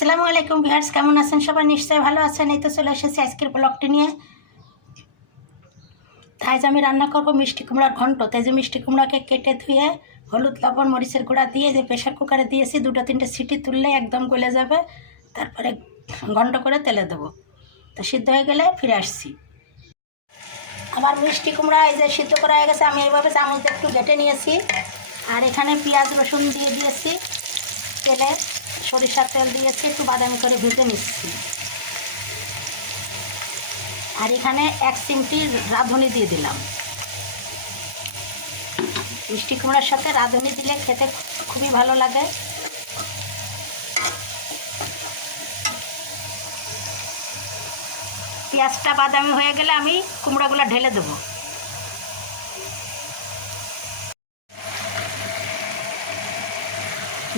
আসসালামু আলাইকুম ভিউয়ার্স, কেমন আছেন সবাই? নিশ্চয়ই ভালো আছেন। এই তো চলে এসেছি আজকের ব্লগটি নিয়ে। তাই যে আমি রান্না করব মিষ্টি কুমড়ার ঘন্ট। তাই যে মিষ্টি কুমড়াকে কেটে ধুয়ে হলুদ, লবণ, মরিচের গুঁড়া দিয়ে যে প্রেশার কুকারে দিয়েছি, দুটো তিনটে সিটি তুললে একদম গলে যাবে। তারপরে ঘন্ট করে তেলে দেবো। তো সিদ্ধ হয়ে গেলে ফিরে আসছি। আমার মিষ্টি কুমড়া এই যে সিদ্ধ করা হয়ে গেছে, আমি এইভাবে চামচ দিয়ে একটু ঘেটে নিয়েছি। আর এখানে পেঁয়াজ, রসুন দিয়ে দিয়েছি তেলে। সরিষার তেল দিয়েছি, একটু বাদামি করে ভেজে নিচ্ছি। আর এখানে এক চিমটি রাঁধুনি দিয়ে দিলাম। মিষ্টি কুমড়ার সাথে রাঁধুনি দিলে খেতে খুবই ভালো লাগে। পেঁয়াজটা বাদামি হয়ে গেলে আমি কুমড়াগুলো ঢেলে দেবো।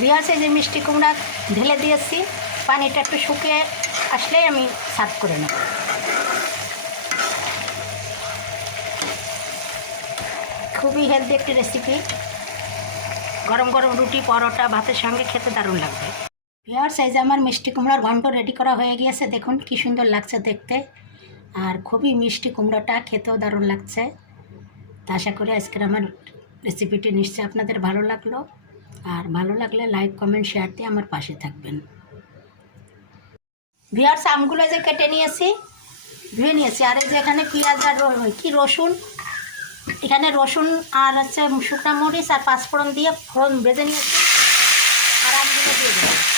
বিয়ার্স এই যে মিষ্টি কুমড়া ঢেলে দিয়েছি, পানিটা একটু শুকিয়ে আসলেই আমি সার্ভ করে নেব। খুবই হেলদি একটি রেসিপি গরম গরম রুটি, পরোটা, ভাতের সঙ্গে খেতে দারুণ লাগবে। এই যে আমার মিষ্টি কুমড়ার ঘন্ট রেডি করা হয়ে গিয়েছে। দেখুন কি সুন্দর লাগছে দেখতে। আর খুবই মিষ্টি কুমড়োটা খেতেও দারুণ লাগছে। তা আশা করি আজকের আমার রেসিপিটি নিশ্চয়ই আপনাদের ভালো লাগল। আর ভালো লাগলে লাইক কমেন্ট শেয়ার দিয়ে আমার পাশে থাকবেন। ভিয়ার্স আমগুলো যে কেটে নিয়েছি, ধুয়ে নিয়েছি। আর এই যে এখানে পেঁয়াজ আর কি, রসুন? এখানে রসুন আর হচ্ছে শুকনা মরিচ আর পাঁচফোড়ন দিয়ে ফোড়ন ভেজে নিয়েছি। আর আমগুলো দিয়ে দেবো।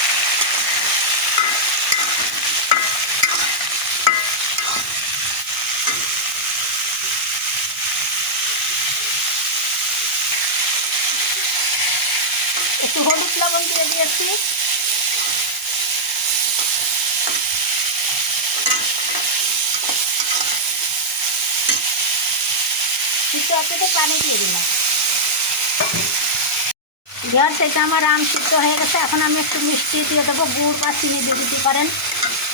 একটু হলুদ লবণ দিয়ে দিয়েছি। সিদ্ধ আছে পানি দিয়ে দিলাম। দেওয়ার সেটা আমার আম সিদ্ধ হয়ে গেছে। এখন আমি একটু মিষ্টি দিয়ে দেবো। গুড় বা চিনি দিয়ে দিতে পারেন।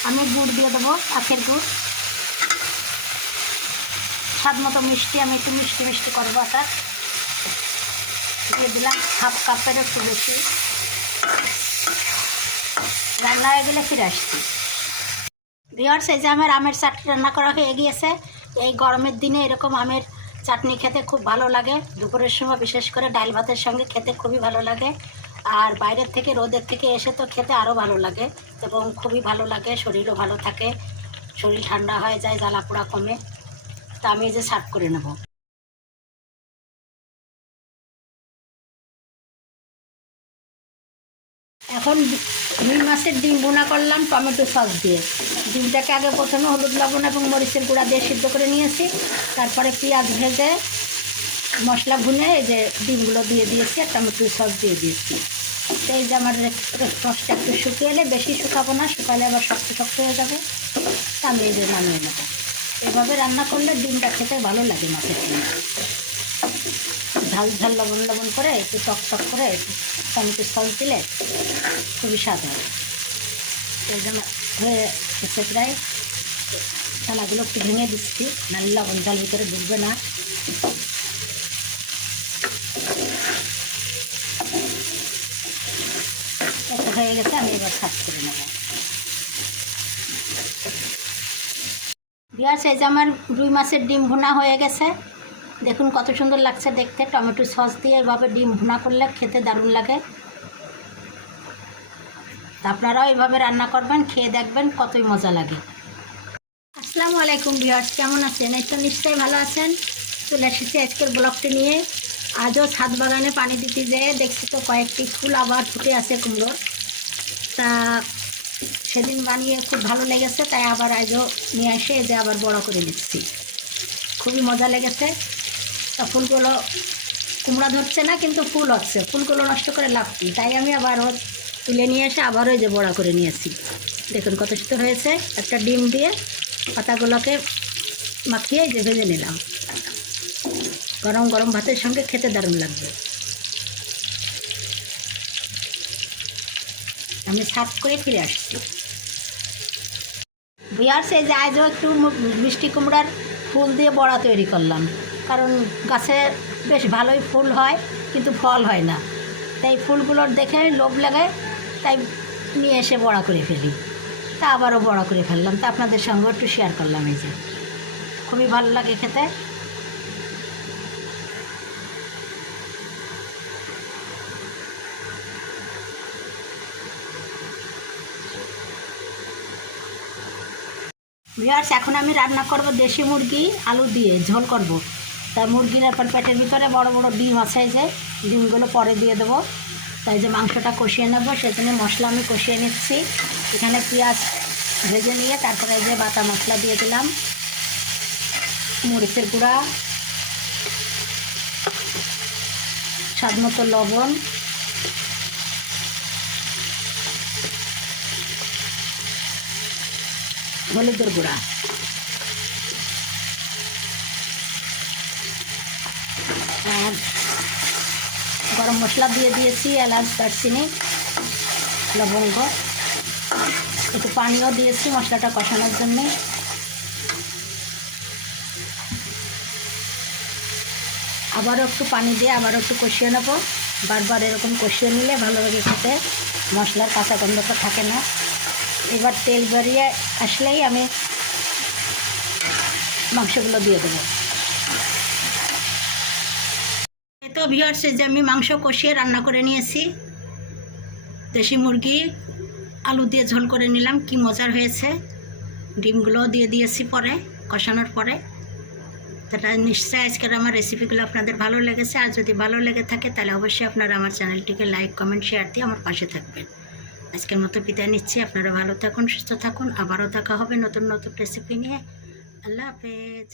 আমি গুড় দিয়ে দেবো, আখের গুড়। স্বাদ মতো মিষ্টি, আমি একটু মিষ্টি মিষ্টি করব আটা দিয়ে দিলাম হাফ কাপের একটু বেশি। রান্না হয়ে গেলে ফিরে আসছি। বিয়ার্স এই যে আমার আমের চাটনি রান্না করা হয়ে গিয়েছে। এই গরমের দিনে এরকম আমের চাটনি খেতে খুব ভালো লাগে। দুপুরের সময় বিশেষ করে ডাল ভাতের সঙ্গে খেতে খুবই ভালো লাগে। আর বাইরের থেকে, রোদের থেকে এসে তো খেতে আরও ভালো লাগে এবং খুবই ভালো লাগে, শরীরও ভালো থাকে। শরীর ঠান্ডা হয়ে যায় জ্বালা পোড়া কমে। তা আমি যে সার্ভ করে নেব। এখন রুই মাছের ডিম বোনা করলাম, টমেটো সস দিয়ে। ডিমটাকে আগে প্রথমে হলুদ, লবণ এবং মরিচের গুঁড়া দিয়ে সিদ্ধ করে নিয়েছি। তারপরে পেঁয়াজ ভেজে মশলা ভুনে এই যে ডিমগুলো দিয়ে দিয়েছি আর টমেটো সস দিয়ে দিয়েছি। এই যে আমার সসটা একটু শুকিয়ে এলে বেশি শুকাবো না, শুকালে আবার শক্ত শক্ত হয়ে যাবে। তা আমি এই নামিয়ে নেব। এভাবে রান্না করলে ডিমটা খেতে ভালো লাগে মাছের ডিম। ঝাল ঝাল লবণ লবণ করে একটু টক টক করে একটু টমেটো সস দিলে খুবই স্বাদ হয় এই জন্য হয়ে এসে প্রায়। চানাগুলো একটু ভেঙে দিচ্ছি, নাহলে লবণ জল ভিতরে ঢুকবে না। হয়ে গেছে, আমি এবার সার্ভ করে নেব। বিয়ার্স এই যে আমার রুই মাছের ডিম ভুনা হয়ে গেছে। দেখুন কত সুন্দর লাগছে দেখতে। টমেটো সস দিয়ে এভাবে ডিম ভুনা করলে খেতে দারুণ লাগে। তা আপনারাও এভাবে রান্না করবেন, খেয়ে দেখবেন কতই মজা লাগে। আসসালামু আলাইকুম বিহার্স কেমন আছেন? এই তো নিশ্চয়ই ভালো আছেন। চলে এসেছি আজকের ব্লগটি নিয়ে। আজও ছাদ বাগানে পানি দিতে যেয়ে দেখছি তো কয়েকটি ফুল আবার ফুটে আছে কুমড়োর। তা সেদিন বানিয়ে খুব ভালো লেগেছে, তাই আবার আজও নিয়ে এসে যে আবার বড় করে দিচ্ছি খুবই মজা লেগেছে। তা ফুলগুলো কুমড়া ধরছে না, কিন্তু ফুল হচ্ছে। ফুলগুলো নষ্ট করে লাভ তাই আমি আবার তুলে নিয়ে এসে আবারও এই যে বড়া করে নিয়েছি দেখুন কত সুতো হয়েছে। একটা ডিম দিয়ে পাতাগুলোকে মাখিয়ে যে ভেজে নিলাম। গরম গরম ভাতের সঙ্গে খেতে দারুণ লাগবে। আমি সার্ভ করে ফিরে আসছি। বিয়ার্স যে আজও একটু মিষ্টি কুমড়ার ফুল দিয়ে বড়া তৈরি করলাম। কারণ গাছে বেশ ভালোই ফুল হয়, কিন্তু ফল হয় না। তাই ফুলগুলোর দেখে লোভ লাগে তাই নিয়ে এসে বড়া করে ফেলি। তা আবারও বড়া করে ফেললাম। তা আপনাদের সঙ্গে একটু শেয়ার করলাম এই যে। খুবই ভালো লাগে খেতে। ভিউয়ার্স এখন আমি রান্না করব দেশি মুরগি, আলু দিয়ে ঝোল করব। তা মুরগির এরপর পেটের ভিতরে বড় বড় ডিম আছে যে, ডিমগুলো পরে দিয়ে দেবো। তাই যে মাংসটা কষিয়ে নেব, সেজন্য মশলা আমি কষিয়ে নিচ্ছি। এখানে পেঁয়াজ ভেজে নিয়ে তারপরে যে বাটা মশলা দিয়ে দিলাম। মরিচের গুঁড়া স্বাদ মতো লবণ। হলুদের গুঁড়া। আর গরম মশলা দিয়ে দিয়েছি, এলাচ, দারচিনি, লবঙ্গ। একটু পানিও দিয়েছি মশলাটা কষানোর জন্যে। আবারও একটু পানি দিয়ে আবারও একটু কষিয়ে নেব। বারবার এরকম কষিয়ে নিলে ভালোভাবে খেতে। মশলার কাঁচা গন্ধটা থাকে না। এবার তেল বেরিয়ে আসলেই আমি মাংসগুলো দিয়ে দেবো এই তো ভিওর্স যে আমি মাংস কষিয়ে রান্না করে নিয়েছি। দেশি মুরগি, আলু দিয়ে ঝোল করে নিলাম, কি মজার হয়েছে। ডিমগুলোও দিয়ে দিয়েছি পরে, কষানোর পরে। তাটা নিশ্চয়ই আজকের আমার রেসিপিগুলো আপনাদের ভালো লেগেছে। আর যদি ভালো লেগে থাকে, তাহলে অবশ্যই আপনারা আমার চ্যানেলটিকে লাইক কমেন্ট শেয়ার দিয়ে আমার পাশে থাকবেন। আজকের মতো বিদায় নিচ্ছি। আপনারা ভালো থাকুন, সুস্থ থাকুন। আবারও দেখা হবে নতুন নতুন রেসিপি নিয়ে। আল্লাহ হাফেজ।